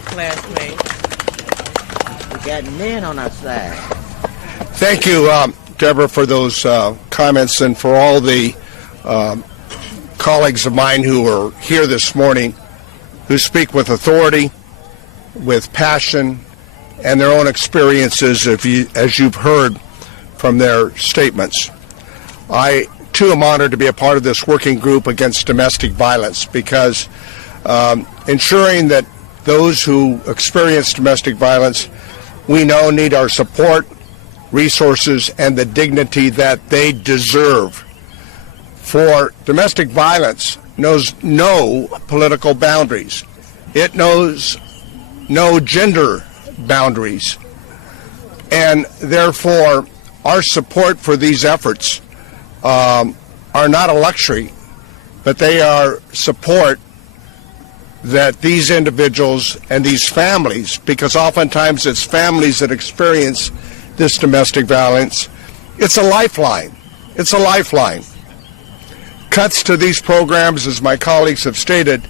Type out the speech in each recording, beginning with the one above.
Classmate. We got men on our side. Thank you, Deborah, for those comments, and for all the colleagues of mine who are here this morning, who speak with authority, with passion, and their own experiences, as you've heard from their statements. I, too, am honored to be a part of this working group against domestic violence, because ensuring that those who experience domestic violence, we know, need our support, resources, and the dignity that they deserve. For domestic violence knows no political boundaries. It knows no gender boundaries. And therefore, our support for these efforts are not a luxury, but they are support that these individuals and these families, because oftentimes it's families that experience this domestic violence, it's a lifeline. It's a lifeline. Cuts to these programs, as my colleagues have stated,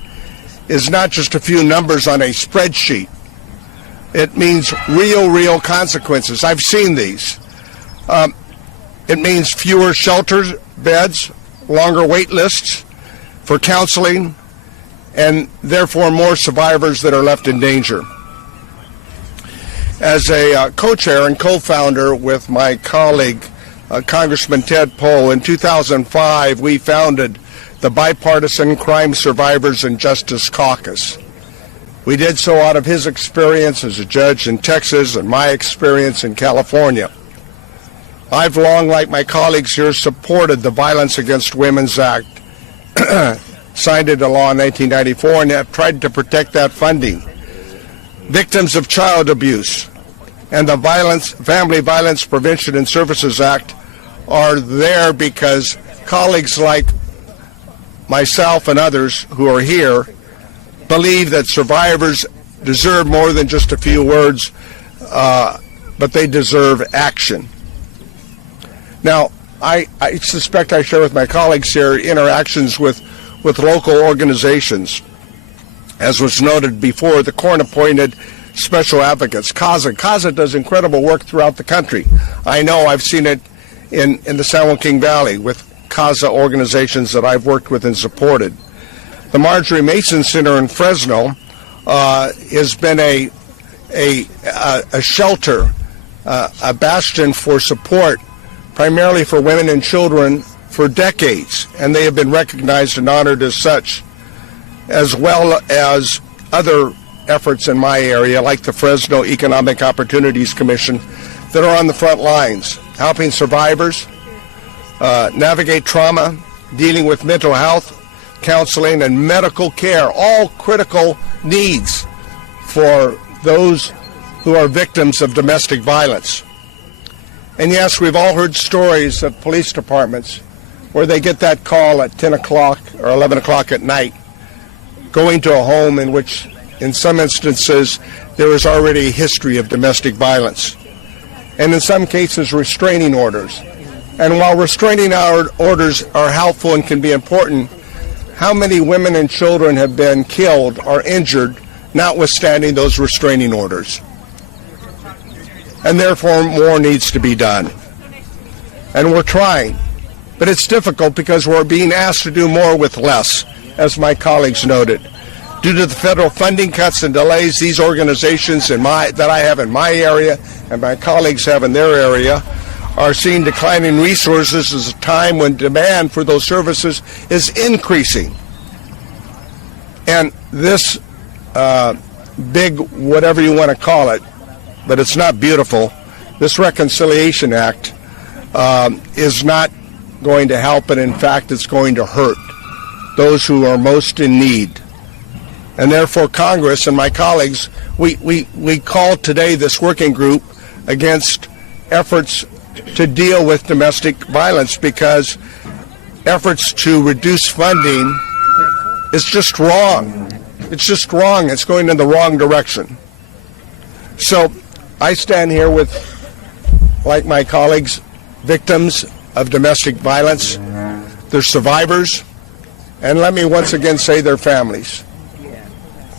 is not just a few numbers on a spreadsheet. It means real consequences. I've seen these. It means fewer shelter beds, longer wait lists for counseling, and therefore more survivors that are left in danger. As a co-chair and co-founder with my colleague, Congressman Ted Poe, in 2005, we founded the Bipartisan Crime Survivors and Justice Caucus. We did so out of his experience as a judge in Texas and my experience in California. I've long, like my colleagues here, supported the Violence Against Women's Act, signed into law in 1994, and have tried to protect that funding. Victims of child abuse and the Family Violence Prevention and Services Act are there because colleagues like myself and others who are here believe that survivors deserve more than just a few words, but they deserve action. Now, I suspect I share with my colleagues here interactions with local organizations. As was noted before, the court-appointed special advocates, CASA. CASA does incredible work throughout the country. I know, I've seen it in the San Joaquin Valley with CASA organizations that I've worked with and supported. The Marjorie Mason Center in Fresno has been a shelter, a bastion for support, primarily for women and children, for decades, and they have been recognized and honored as such, as well as other efforts in my area, like the Fresno Economic Opportunities Commission, that are on the front lines, helping survivors navigate trauma, dealing with mental health, counseling, and medical care, all critical needs for those who are victims of domestic violence. And yes, we've all heard stories of police departments where they get that call at 10 o'clock or 11 o'clock at night, going to a home in which, in some instances, there is already a history of domestic violence. And in some cases, restraining orders. And while restraining orders are helpful and can be important, how many women and children have been killed or injured notwithstanding those restraining orders? And therefore, more needs to be done. And we're trying. But it's difficult because we're being asked to do more with less, as my colleagues noted. Due to the federal funding cuts and delays, these organizations that I have in my area and my colleagues have in their area are seeing declining resources at a time when demand for those services is increasing. And this big, whatever you want to call it, but it's not beautiful, this Reconciliation Act is not going to help, and in fact it's going to hurt those who are most in need. And therefore Congress and my colleagues, we call today this working group against efforts to deal with domestic violence, because efforts to reduce funding is just wrong. It's just wrong. It's going in the wrong direction. So I stand here with, like my colleagues, victims of domestic violence, their survivors, and let me once again say their families.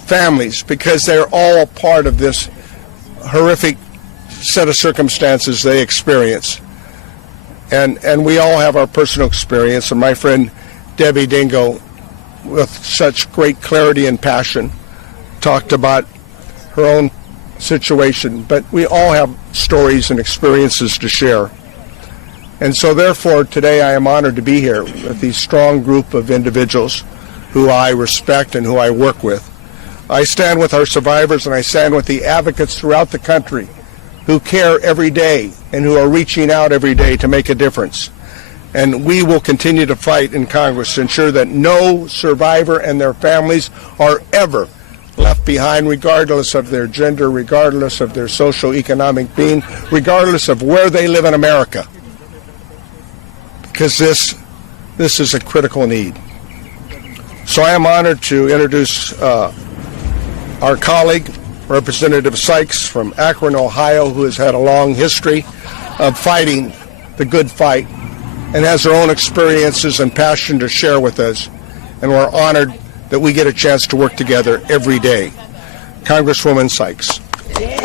families, because they're all a part of this horrific set of circumstances they experience. And we all have our personal experience, and my friend Debbie Dingo, with such great clarity and passion, talked about her own situation, but we all have stories and experiences to share. And so therefore today I am honored to be here with these strong group of individuals who I respect and who I work with. I stand with our survivors, and I stand with the advocates throughout the country who care every day and who are reaching out every day to make a difference. And we will continue to fight in Congress to ensure that no survivor and their families are ever left behind, regardless of their gender, regardless of their socio-economic being, regardless of where they live in America. Because this is a critical need. So I am honored to introduce our colleague, Representative Sykes from Akron, Ohio, who has had a long history of fighting the good fight and has her own experiences and passion to share with us. And we're honored that we get a chance to work together every day. Congresswoman Sykes. Yeah.